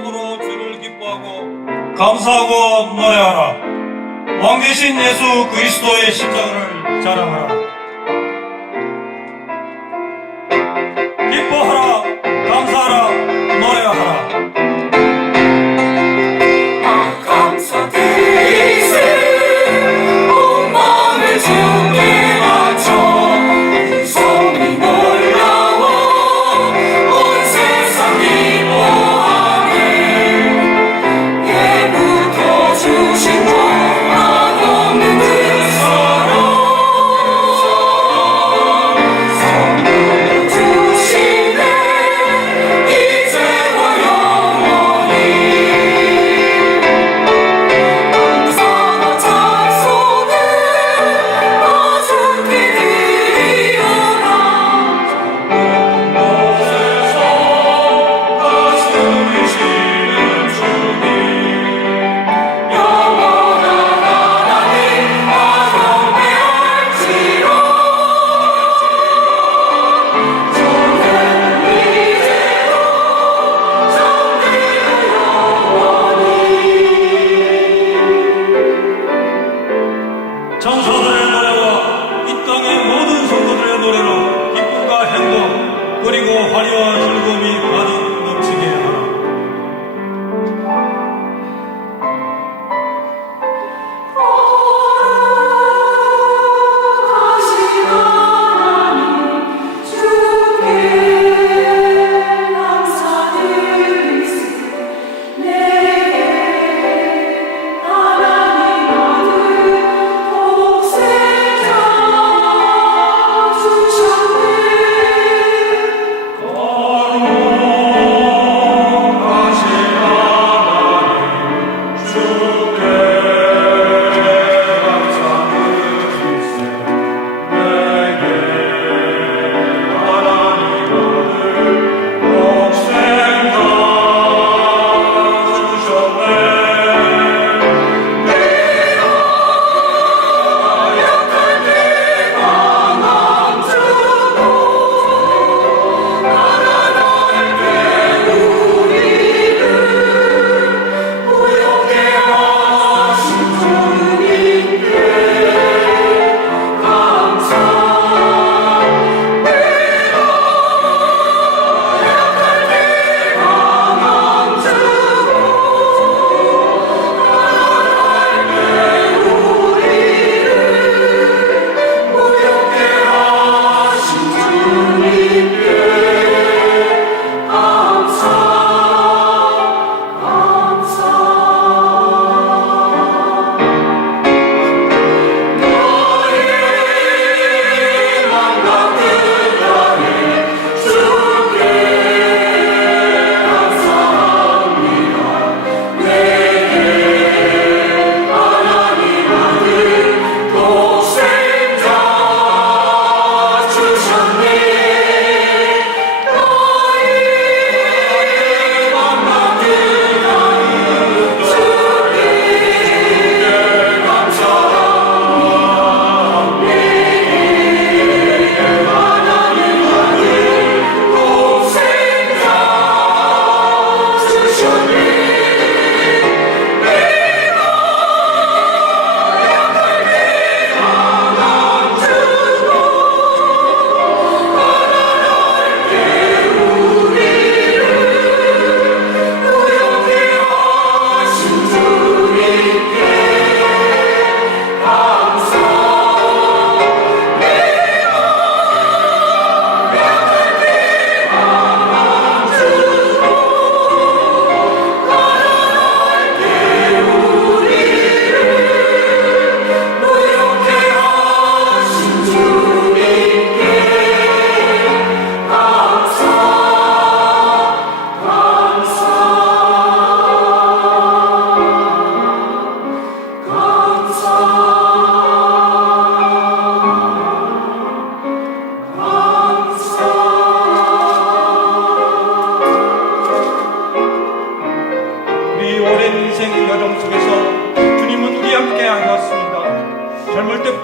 마음으로 주를 기뻐하고 감사하고 노래하라. 왕 대신 예수 그리스도의 십자가를 자랑하라. 그리고 화려한 즐거움이 가득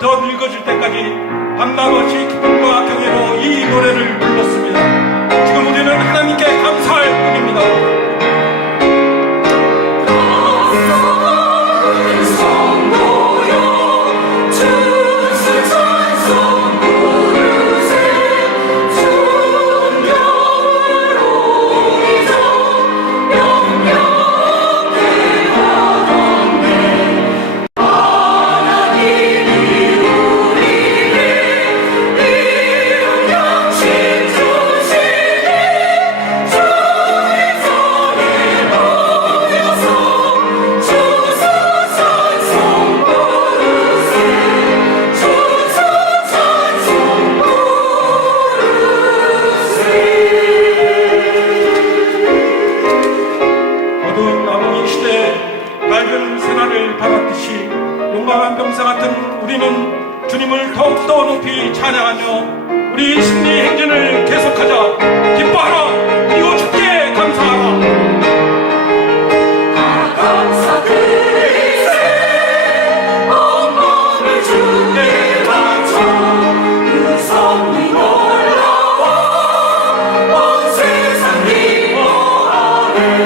더 늙어질 때까지 밤낮없이 기쁨과 경외로 이 노래를 영광을 받았듯이 용감한 병사 같은 우리는 주님을 더욱더 높이 찬양하며 우리 승리 행진을 계속하자 기뻐하라. 그리고 주께 감사하라 Yeah.